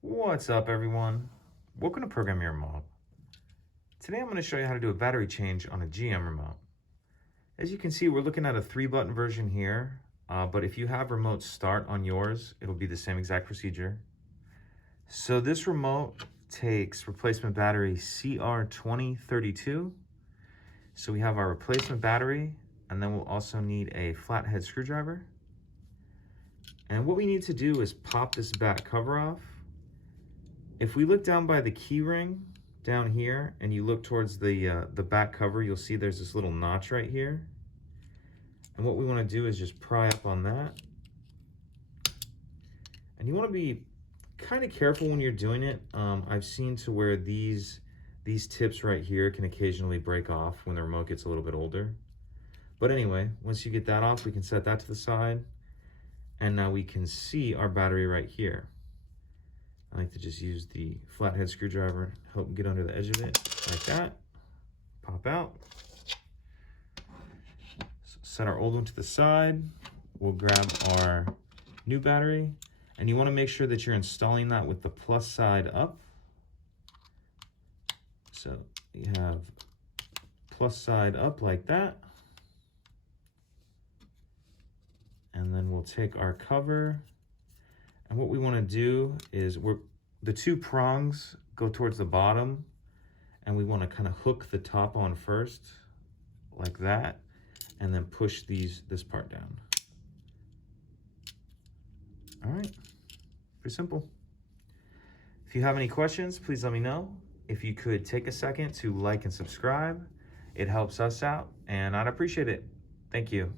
What's up, everyone? Welcome to Program Your Remote. Today I'm going to show you how to do a battery change on a GM remote. As you can see, we're looking at a 3-button version here, but if you have remote start on yours, it'll be the same exact procedure. So this remote takes replacement battery CR2032. So we have our replacement battery, and then we'll also need a flathead screwdriver. And what we need to do is pop this back cover off. If we look down by the key ring down here and you look towards the back cover, you'll see there's this little notch right here. And what we want to do is just pry up on that. And you want to be kind of careful when you're doing it. I've seen to where these tips right here can occasionally break off when the remote gets a little bit older. But anyway, once you get that off, we can set that to the side. And now we can see our battery right here. I like to just use the flathead screwdriver, help get under the edge of it, like that. Pop out. Set our old one to the side. We'll grab our new battery, and you want to make sure that you're installing that with the plus side up. So you have plus side up like that. And then we'll take our cover. And what we want to do is the 2 prongs go towards the bottom, and we want to kind of hook the top on first, like that, and then push this part down. All right, pretty simple. If you have any questions, please let me know. If you could take a second to like and subscribe, it helps us out, and I'd appreciate it. Thank you.